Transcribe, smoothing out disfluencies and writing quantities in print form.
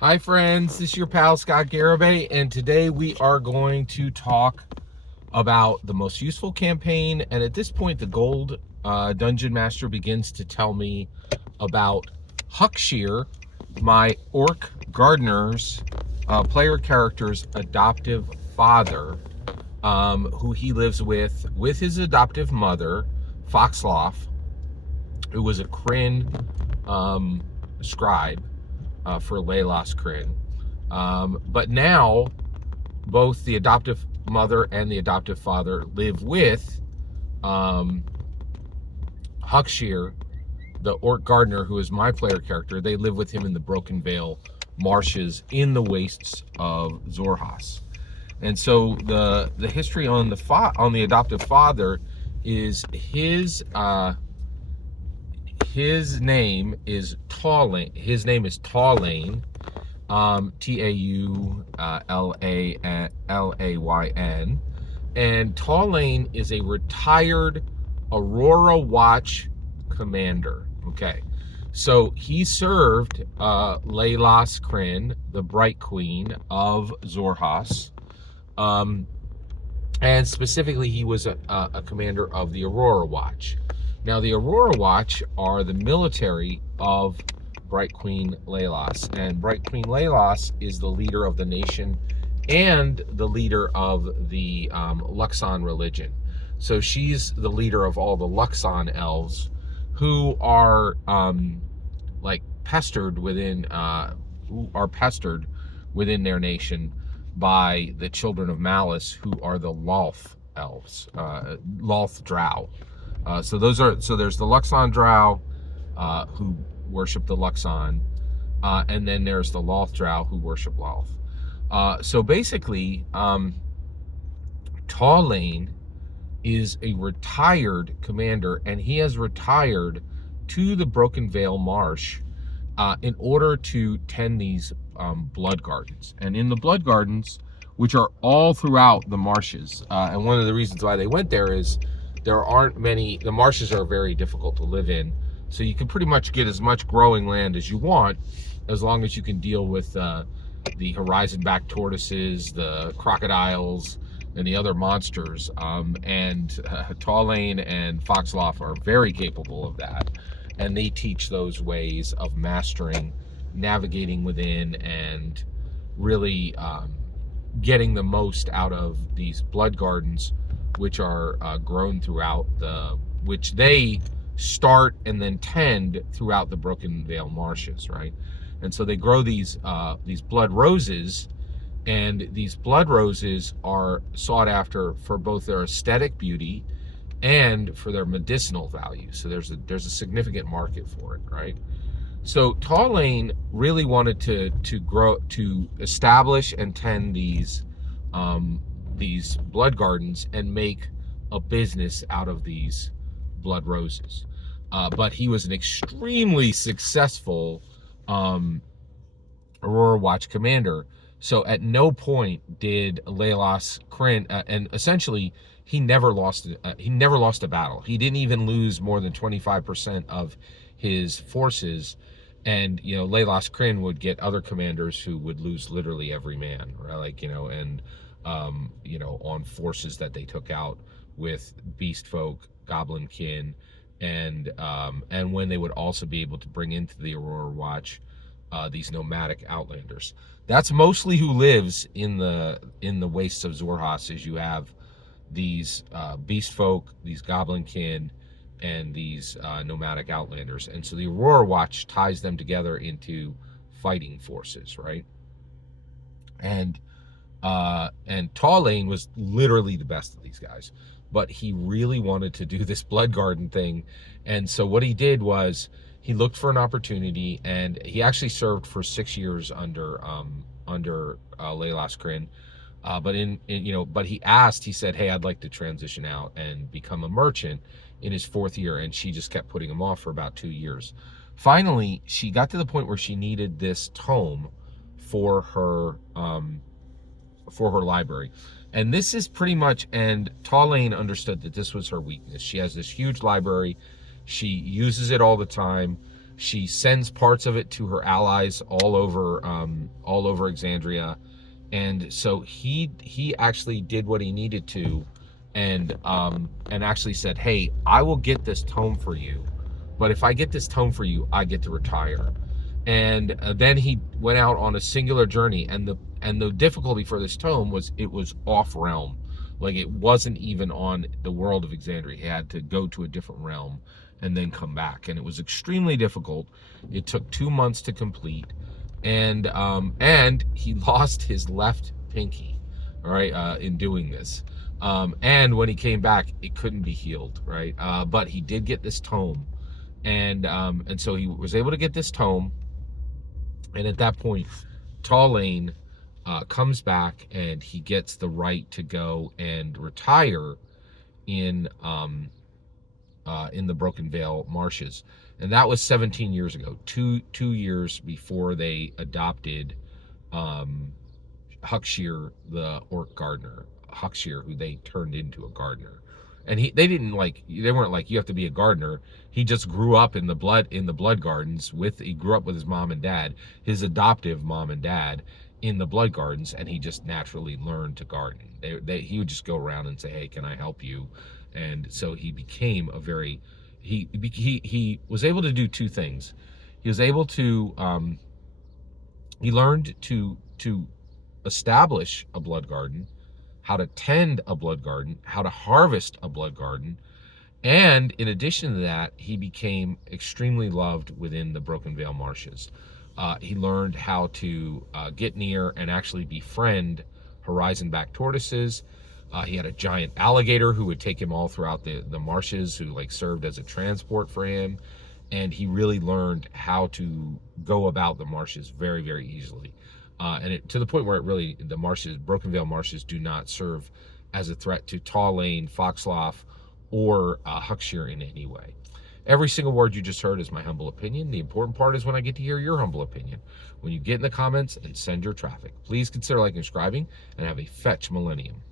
Hi friends, this is your pal Scott Garibay, and today we are going to talk about the most useful campaign. And at this point, the gold dungeon master begins to tell me about Huckshear, my orc gardener's player character's adoptive father, who he lives with his adoptive mother, Foxloff, who was a Kryn scribe for Laylas Kryn. But now, both the adoptive mother and the adoptive father live with Huckshear, the orc gardener, who is my player character. They live with him in the Broken Vale marshes in the wastes of Xhorhas. And so the history on the adoptive father is his name is Taulayn. His name is Taulayn, Taulayn, and Taulayn is a retired Aurora Watch commander. Okay, so he served Laylas Kryn, the Bright Queen of Xhorhas, and specifically he was a commander of the Aurora Watch. Now, the Aurora Watch are the military of Bright Queen Laylas, and Bright Queen Laylas is the leader of the nation and the leader of the Luxon religion. So she's the leader of all the Luxon elves, who are pestered within their nation by the children of Malice, who are the Lolth elves, Lolth Drow. So there's the Luxon Drow, who worship the Luxon, and then there's the Lolth Drow who worship Lolth. So basically, Taulayn is a retired commander, and he has retired to the Broken Vale Marsh in order to tend these blood gardens. And in the blood gardens, which are all throughout the marshes, and one of the reasons why they went there is there aren't many, the marshes are very difficult to live in, so you can pretty much get as much growing land as you want, as long as you can deal with the horizon-back tortoises, the crocodiles, and the other monsters. Taulayn and Foxloff are very capable of that, and they teach those ways of mastering, navigating within, and really getting the most out of these blood gardens, which are grown throughout which they start and then tend throughout the Broken Vale marshes, right? And so they grow these blood roses, and these blood roses are sought after for both their aesthetic beauty and for their medicinal value. So there's a significant market for it, right? So Taulayn really wanted to establish and tend these blood gardens and make a business out of these blood roses. But he was an extremely successful Aurora Watch commander. So at no point did Laylas Kryn, and essentially he never lost a battle. He didn't even lose more than 25% of his forces. And Laylas Kryn would get other commanders who would lose literally every man, right? On forces that they took out with beast folk, goblinkin, and when they would also be able to bring into the Aurora Watch these nomadic outlanders. That's mostly who lives in the wastes of Xhorhas. Is you have these beast folk, these goblinkin, and these nomadic outlanders, and so the Aurora Watch ties them together into fighting forces, right? And Taulayn was literally the best of these guys, but he really wanted to do this blood garden thing. And so what he did was he looked for an opportunity, and he actually served for 6 years under Laylas Kryn. But he said, hey, I'd like to transition out and become a merchant in his 4th year, and she just kept putting him off for about 2 years. Finally, she got to the point where she needed this tome for her library. And this is pretty much, and Taulayn understood that this was her weakness. She has this huge library. She uses it all the time. She sends parts of it to her allies all over Exandria, and so he actually did what he needed to, and actually said, "Hey, I will get this tome for you, but if I get this tome for you, I get to retire." And then he went out on a singular journey, and the difficulty for this tome was it was off realm, like it wasn't even on the world of Exandria. He had to go to a different realm and then come back, and it was extremely difficult. It took 2 months to complete, and he lost his left pinky, all right, in doing this. And when he came back, it couldn't be healed, right? But he did get this tome, and so he was able to get this tome. And at that point, Taulayn comes back, and he gets the right to go and retire in the Broken Vale Marshes, and that was 17 years ago. Two years before they adopted Huckshire, the orc gardener, Huckshire, who they turned into a gardener. And they weren't like, you have to be a gardener. He just grew up in the blood gardens he grew up with his mom and dad, his adoptive mom and dad, in the blood gardens, and he just naturally learned to garden. He would just go around and say, "Hey, can I help you?" And so he became he was able to do two things. He was able to he learned to establish a blood garden, how to tend a blood garden, how to harvest a blood garden, and in addition to that, he became extremely loved within the Broken Vale Marshes. He learned how to get near and actually befriend horizon-back tortoises. He had a giant alligator who would take him all throughout the marshes, who like served as a transport for him. And he really learned how to go about the marshes very, very easily. To the point where Broken Vale Marshes do not serve as a threat to Taulayn, Foxloff, or Huckshire in any way. Every single word you just heard is my humble opinion. The important part is when I get to hear your humble opinion. When you get in the comments and send your traffic. Please consider liking and subscribing, and have a fetch millennium.